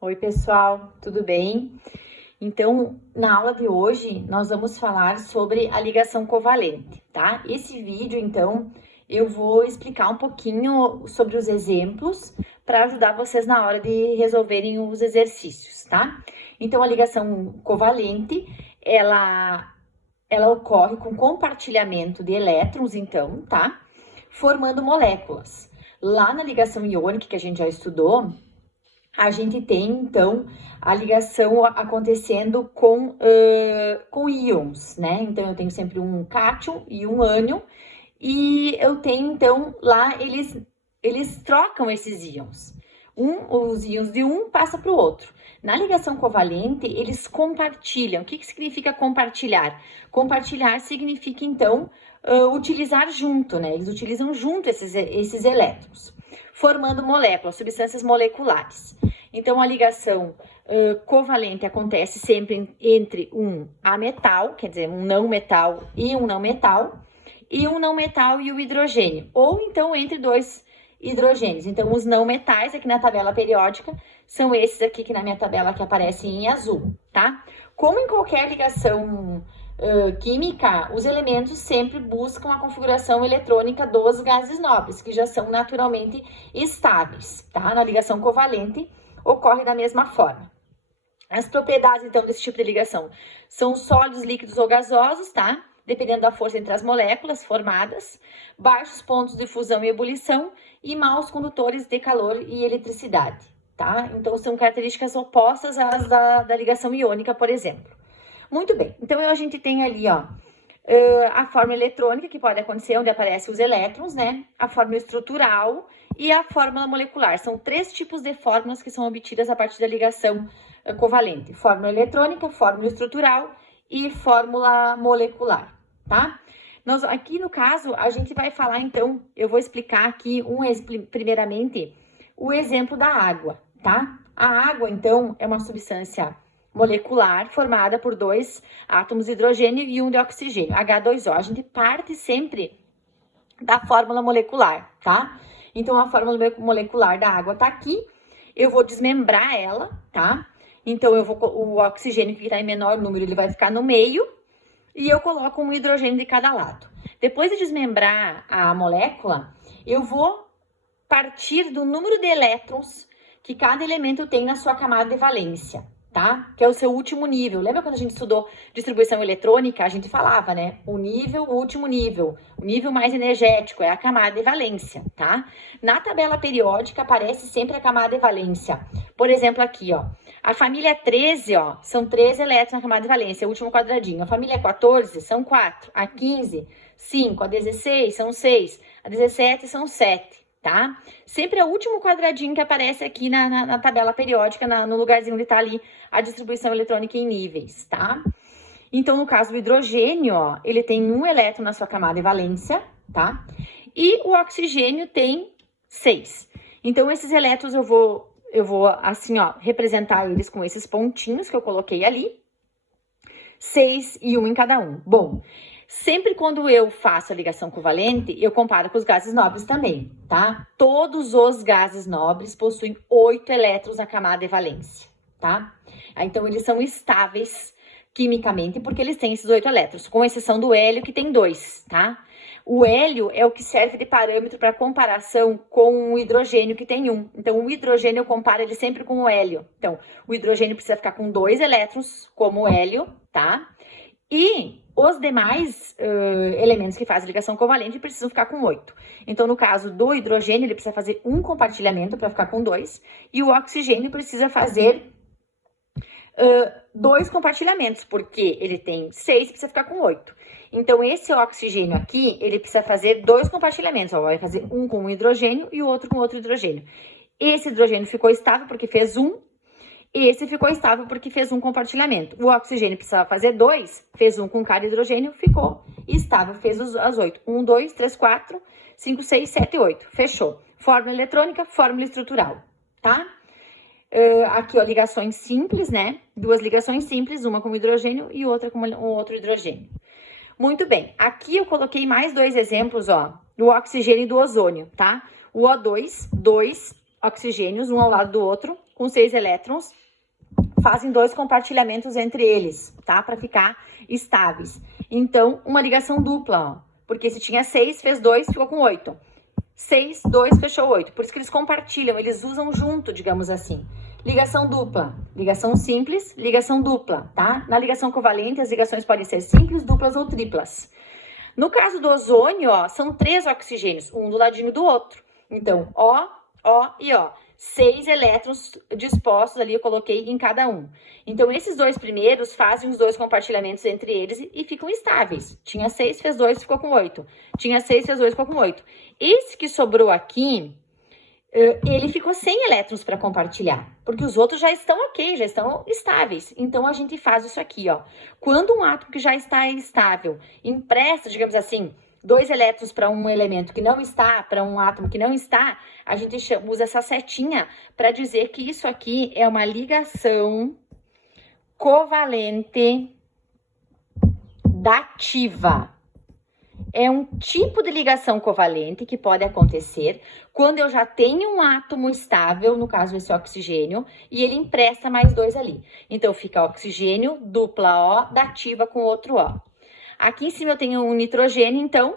Oi, pessoal, tudo bem? Então, na aula de hoje, nós vamos falar sobre a ligação covalente, tá? Esse vídeo, então, eu vou explicar um pouquinho sobre os exemplos para ajudar vocês na hora de resolverem os exercícios, tá? Então, a ligação covalente, ela ocorre com compartilhamento de elétrons, então, tá? Formando moléculas. Lá na ligação iônica, que a gente já estudou, a gente tem, então, a ligação acontecendo com íons, né? Então, eu tenho sempre um cátion e um ânion, e eu tenho, então, lá eles trocam esses íons. Os íons de um passa para o outro. Na ligação covalente, eles compartilham. O que significa compartilhar? Compartilhar significa, então, utilizar junto, né? Eles utilizam junto esses elétrons, formando moléculas, substâncias moleculares. Então, a ligação covalente acontece sempre entre um ametal, quer dizer, um não metal e um não metal, e um não metal e o hidrogênio, ou então entre dois hidrogênios. Então, os não metais aqui na tabela periódica são esses aqui que na minha tabela que aparecem em azul, tá? Como em qualquer ligação química, os elementos sempre buscam a configuração eletrônica dos gases nobres, que já são naturalmente estáveis, tá? Na ligação covalente ocorre da mesma forma. As propriedades, então, desse tipo de ligação são sólidos, líquidos ou gasosos, tá? Dependendo da força entre as moléculas formadas, baixos pontos de fusão e ebulição e maus condutores de calor e eletricidade, tá? Então, são características opostas às da ligação iônica, por exemplo. Muito bem, então a gente tem ali, ó, a fórmula eletrônica, que pode acontecer onde aparecem os elétrons, né? A fórmula estrutural e a fórmula molecular. São três tipos de fórmulas que são obtidas a partir da ligação covalente. Fórmula eletrônica, fórmula estrutural e fórmula molecular, tá? Aqui no caso, a gente vai falar, então, eu vou explicar aqui, primeiramente, o exemplo da água, tá? A água, então, é uma substância molecular formada por dois átomos de hidrogênio e um de oxigênio, H2O. A gente parte sempre da fórmula molecular, tá? Então, a fórmula molecular da água tá aqui. Eu vou desmembrar ela, tá? Então, o oxigênio que está em menor número, ele vai ficar no meio. E eu coloco um hidrogênio de cada lado. Depois de desmembrar a molécula, eu vou partir do número de elétrons que cada elemento tem na sua camada de valência, tá? Que é o seu último nível. Lembra quando a gente estudou distribuição eletrônica? A gente falava, né? O último nível, o nível mais energético é a camada de valência, tá? Na tabela periódica aparece sempre a camada de valência. Por exemplo, aqui, ó. A família 13, ó, são 13 elétrons na camada de valência, o último quadradinho. A família 14 são 4. A 15, 5. A 16 são 6. A 17 são 7. Tá? Sempre é o último quadradinho que aparece aqui na tabela periódica, no lugarzinho onde tá ali a distribuição eletrônica em níveis, tá? Então, no caso do hidrogênio, ó, ele tem um elétron na sua camada de valência, tá? E o oxigênio tem 6. Então, esses elétrons eu vou assim, ó, representar eles com esses pontinhos que eu coloquei ali. 6 e 1 em cada um. Bom, sempre quando eu faço a ligação covalente, eu comparo com os gases nobres também, tá? Todos os gases nobres possuem 8 elétrons na camada de valência, tá? Então, eles são estáveis quimicamente porque eles têm esses 8 elétrons, com exceção do hélio, que tem 2, tá? O hélio é o que serve de parâmetro para comparação com o hidrogênio, que tem 1. Então, o hidrogênio eu comparo ele sempre com o hélio. Então, o hidrogênio precisa ficar com 2 elétrons, como o hélio, tá? E os demais elementos que fazem ligação covalente precisam ficar com 8. Então, no caso do hidrogênio, ele precisa fazer um compartilhamento para ficar com 2. E o oxigênio precisa fazer 2 compartilhamentos, porque ele tem 6 e precisa ficar com 8. Então, esse oxigênio aqui, ele precisa fazer 2 compartilhamentos. Ó, vai fazer um com um hidrogênio e o outro com outro hidrogênio. Esse hidrogênio ficou estável porque fez 1. Esse ficou estável porque fez um compartilhamento. O oxigênio precisava fazer 2, fez um com cada hidrogênio, ficou estável, fez as 8. 1, 2, 3, 4, 5, 6, 7, 8. Fechou. Fórmula eletrônica, fórmula estrutural, tá? Aqui, ó, ligações simples, né? 2 ligações simples, uma com hidrogênio e outra com o outro hidrogênio. Muito bem. Aqui eu coloquei mais 2 exemplos, ó, do oxigênio e do ozônio, tá? O O2, 2 oxigênios, um ao lado do outro, com 6 elétrons, fazem 2 compartilhamentos entre eles, tá? Para ficar estáveis. Então, uma ligação dupla, ó. Porque se tinha 6, fez 2, ficou com 8. 6, 2, fechou 8. Por isso que eles compartilham, eles usam junto, digamos assim. Ligação dupla, ligação simples, ligação dupla, tá? Na ligação covalente, as ligações podem ser simples, duplas ou triplas. No caso do ozônio, ó, são 3 oxigênios, um do ladinho do outro. Então, ó e ó. 6 elétrons dispostos ali, eu coloquei em cada um. Então, esses 2 primeiros fazem os 2 compartilhamentos entre eles e ficam estáveis. Tinha 6, fez 2, ficou com 8. Tinha 6, fez 2, ficou com 8. Esse que sobrou aqui, ele ficou sem elétrons para compartilhar, porque os outros já estão ok, já estão estáveis. Então, a gente faz isso aqui, ó. Quando um átomo que já está estável empresta, digamos assim, 2 elétrons para um elemento que não está, para um átomo que não está, a gente usa essa setinha para dizer que isso aqui é uma ligação covalente dativa. É um tipo de ligação covalente que pode acontecer quando eu já tenho um átomo estável, no caso esse oxigênio, e ele empresta mais 2 ali. Então, fica oxigênio, dupla O, dativa com outro O. Aqui em cima eu tenho um nitrogênio, então,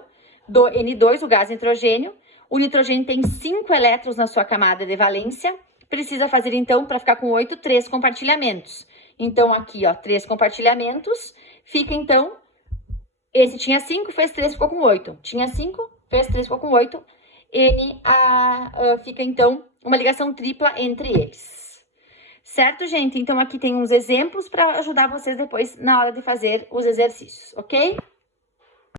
do N2, o gás nitrogênio. O nitrogênio tem 5 elétrons na sua camada de valência. Precisa fazer, então, para ficar com 8, 3 compartilhamentos. Então, aqui, ó, 3 compartilhamentos. Fica, então, esse tinha 5, fez 3, ficou com 8. Tinha 5, fez 3, ficou com 8. Fica, então, uma ligação tripla entre eles. Certo, gente? Então, aqui tem uns exemplos para ajudar vocês depois na hora de fazer os exercícios, ok?